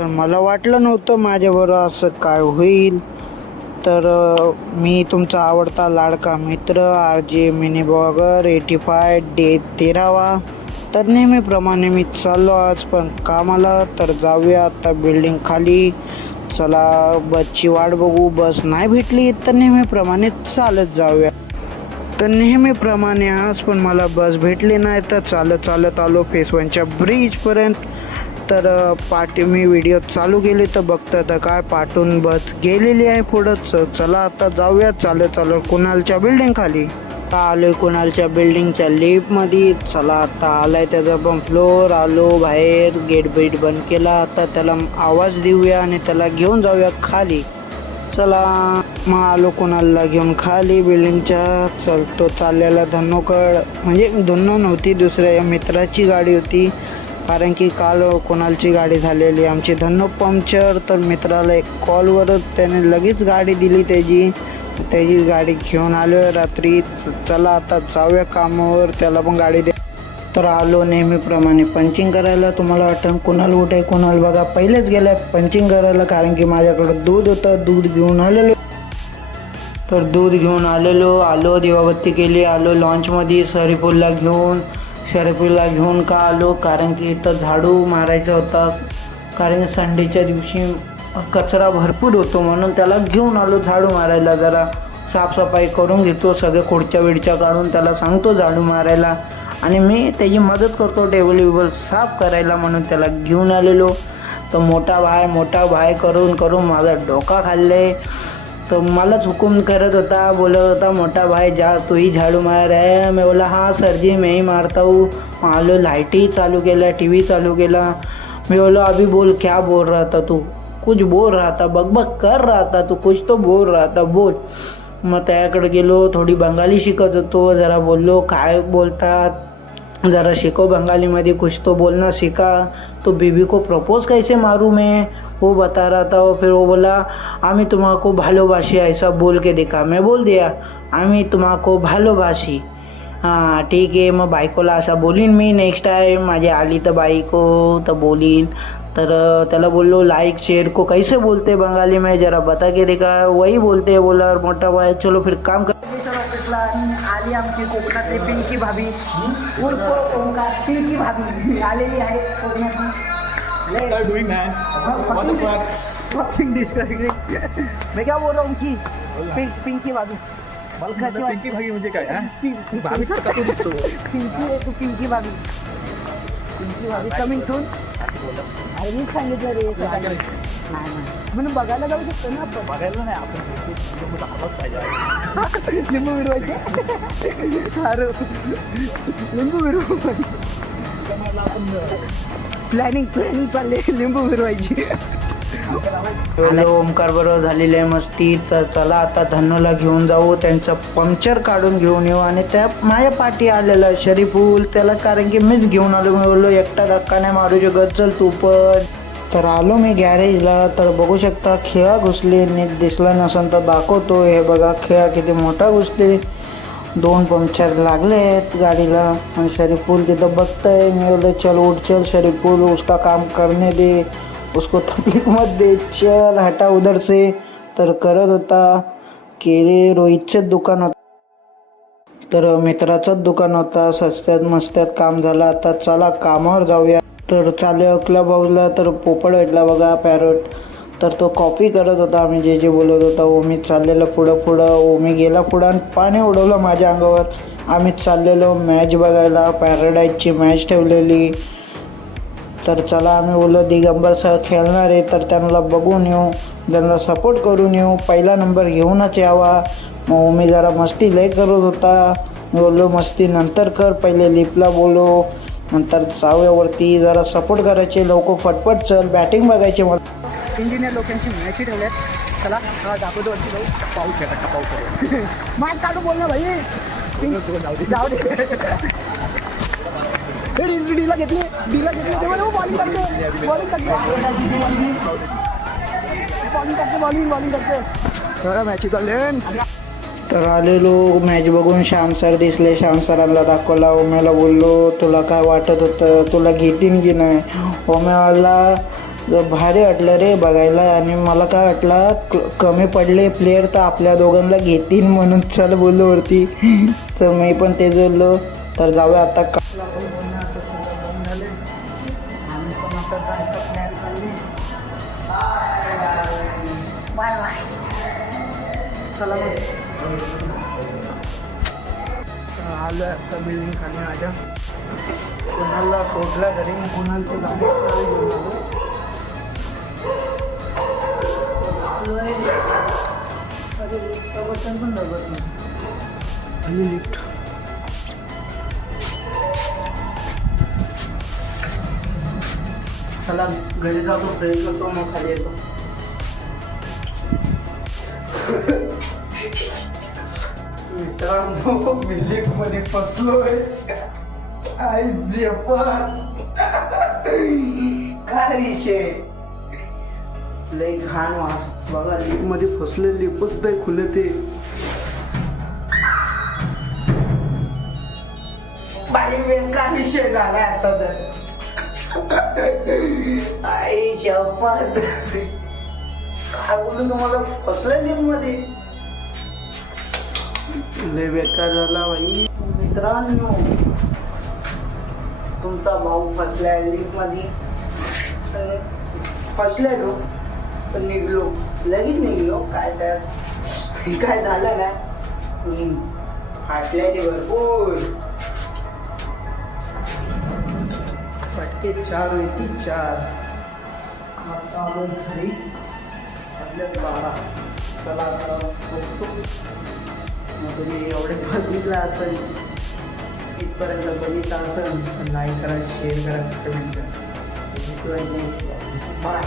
तर मला वाटलं नव्हतं माझ्याबरोबर असं काय होईल. तर मी तुमचा आवडता लाडका मित्र R J mini blogger 85 day 13वा. तर नेहमीप्रमाणे मी चाललो आज पण कामाला. तर जाऊया आता बिल्डिंग खाली. चला बसची वाट बघू. बस नाही भेटली तर नेहमीप्रमाणे चालत जाऊया. तर नेहमीप्रमाणे आज पण मला बस भेटली नाही तर चालत चालत आलो फेस 1च्या ब्रिजपर्यंत. तर पाठी मी व्हिडिओ चालू केली तर बघता तर काय पाठून बस गेलेली आहे पुढं. चला आता जाऊया चालत चालत कुणालच्या बिल्डिंग खाली. आता आलोय कुणालच्या बिल्डिंगच्या लिफ्टमध्ये. चला आता आलाय त्याचा पण फ्लोर. आलो बाहेर, गेट बेट बंद केला. आता त्याला आवाज देऊया आणि त्याला घेऊन जाऊया खाली. चला मग आलो कुणालला घेऊन खाली बिल्डिंगच्या. चलतो चाललेला धन्नोकड, म्हणजे धन्नो नव्हती, दुसऱ्या मित्राची गाडी होती. कारण की काल कुणालची गाडी झालेली आमची धन्नो पंक्चर. तर मित्राला एक कॉलवरच त्याने लगेच गाडी दिली त्याची गाडी घेऊन आलो रात्री. चला आता जाऊया कामावर, त्याला पण गाडी दे. तर आलो नेहमीप्रमाणे पंचिंग करायला. तुम्हाला वाटतं कुणाल कुठे? कुणाल बघा पहिलेच गेलाय पंचिंग करायला, कारण की माझ्याकडं दूध होतं, दूध घेऊन आलेलो. तर दूध घेऊन आलो दिवाबत्ती केली. आलो लॉन्चमध्ये शरीफुलला घेऊन का आलो, कारण की इथं झाडू मारायचा होता. कारण की संडेच्या दिवशी कचरा भरपूर होतो म्हणून त्याला घेऊन आलो झाडू मारायला. जरा साफसफाई करून घेतो, सगळे खुर्च्या विडच्या काढून त्याला सांगतो झाडू मारायला आणि मी त्याची मदत करतो टेबल साफ करायला, म्हणून त्याला घेऊन आलेलो. तर मोठा भाई करून माझा डोका खाल्ले. तो मलाच हुकूम करत होता, बोलत होता मोटा भाई जा तू ही झाड़ू मार है. मैं बोला हाँ सर जी मैं ही मारता हूँ. आलो लाइट चालू केला, टीव्ही चालू केला. मैं बोला अभी बोल क्या बोल रहा था तू? कुछ बोल रहा था, बकबक कर रहा था तू, कुछ तो बोल रहा था, बोल. मग त्याकडे गेलो, थोडी बंगाली शिकत होतो. जरा बोललो काय बोलतात ज़रा सीखो बंगाली में, कुछ तो बोलना सीखा. तो बीवी को प्रपोज कैसे मारूँ मैं, वो बता रहा था. और फिर वो बोला आमी तुम्हाको भालोबाशी, ऐसा बोल के देखा. मैं बोल दिया आमी तुम्हाको भालोबाशी. हां ठीक आहे. मग बायकोला असा बोलीन मी नेक्स्ट टाइम माझी आली तर बायको तर बोलीन. तर त्याला बोललो लाइक शेयर को कैसे बोलते बंगाली में जरा बता के देखा. वही बोलते बोला. और मोठा भाई चलो फिर काम कर. आली आमची कोकणातली पिंकी भाभी उर्फ ओंकार. पिंकी भाभी आलेली आहे मैं क्या बोल रहा हूँ की पिंकी भाभी. पिंकी भाभी म्हणजे काय? पिंकी आहे तू. पिंकी भाभी कमिंग सून. अरे मीच सांगितलं रे. नाही म्हणून बघायला जाऊ शकतो ना आपण. बघायला नाही आपण लिंबू विरवायचे. अरे लिंबू विरव प्लॅनिंग चालले लिंबू विरवायची. ओमकार बरोबर झालेली आहे मस्ती. तर चला आता धन्नूला घेऊन जाऊ, त्यांचं पंक्चर काढून घेऊन येऊ. आणि त्या माझ्या पाठी आलेला शरीफुल त्याला, कारण की मीच घेऊन आलो. मी बोललो एकटा धक्का नाही मारू शकत, चल तू पण. तर आलो मी गॅरेजला. तर बघू शकता खिळा घुसले, नीट दिसला नसेल तर दाखवतो. हे बघा खिळा किती मोठा घुसले. 2 पंक्चर लागले आहेत गाडीला. आणि शरीफुल तिथं बघतंय. मी बोललो चल उठ चल शरीफुल, उसका काम करने दे, उसको तकलीफ मत दे, चल हटा उधर से. तर करत होता. केले रोहितचंच दुकान होतं, तर मित्राचंच दुकान होता. सस्त्यात मस्त्यात काम झालं. आता चला कामावर जाऊया. तर चालू क्लब हाऊसला. तर पोपट भेटला बघा, पॅरट. तर तो कॉपी करत होता आम्ही जे बोलत होता. ओमी चाललेलं पुढं. ओमी गेला पुढं आणि पाणी उडवलं माझ्या अंगावर. आम्ही चाललेलो मॅच बघायला. पॅराडाईजची मॅच ठेवलेली. तर चला आम्ही बोललो दिगंबर सर खेळणार आहे, तर त्यांना बघून येऊ, त्यांना सपोर्ट करून येऊ, पहिला नंबर घेऊनच यावा. मग ओमी जरा मस्ती लय करत होता. मी बोललो मस्ती नंतर कर, पहिले लिपला बोलो, नंतर जाऊयावरती. जरा सपोर्ट करायचे, लोक फटफट चल बॅटिंग बघायचे. मला इंजिनियर लोकांची मॅची ठेवल्यात. चला दाखवतो वरती जाऊ. पाऊस आहे का? पाऊस आहे. मॅच काढू बोल ना भाई. जाऊ दे. डीला घेतली बॉलिंग करते. खरं मॅच चालले. तर आलेलो मॅच बघून श्याम सर दिसले. श्याम सरांना दाखवला. ओम्याला बोललो तुला काय वाटत होतं, तुला घेतीन की नाही. ओम्याला भारी वाटलं रे बघायला. आणि मला काय वाटलं कमी पडले प्लेयर तर आपल्या दोघांना घेतील म्हणून चल बोललो वरती. तर मी पण ते बोललो. तर जाऊया आता चला आलो आता बिल्डिंग खाली माझ्या. कोणाला सोडला घरी कोणाला तो गाडी घेऊन आलो. बटन पण दाबत नाही आणि लिफ्ट. चला घरी जातो फ्रेश होतो मग खाली येतो. मित्रांनो मी लिफ्ट मध्ये फसलोय. काय काय विषय लय घाण वास बघा. लिफ्ट मध्ये फसले लिफ्टच नाही खुलते. बाई बेकार विषय झालाय आता तर. आई शपथ काय बोलू तुम्हाला फसलं लिफ्ट मध्ये. लय बेकार झाला बाई. मित्रांनो तुमचा भाऊ फसलाय लिफ्ट मध्ये. फसलेलो पण निघलो लगेच निघलो. काय तर काय झालं ना फाटलेली भरपूर. फटके 4 होती 4. आता आलो घरी 12. चला आता बघतो. तुम्ही एवढे बघितला असेल इथपर्यंत बघितला असेल लाईक करा शेअर करा कमेंट करा. बाय.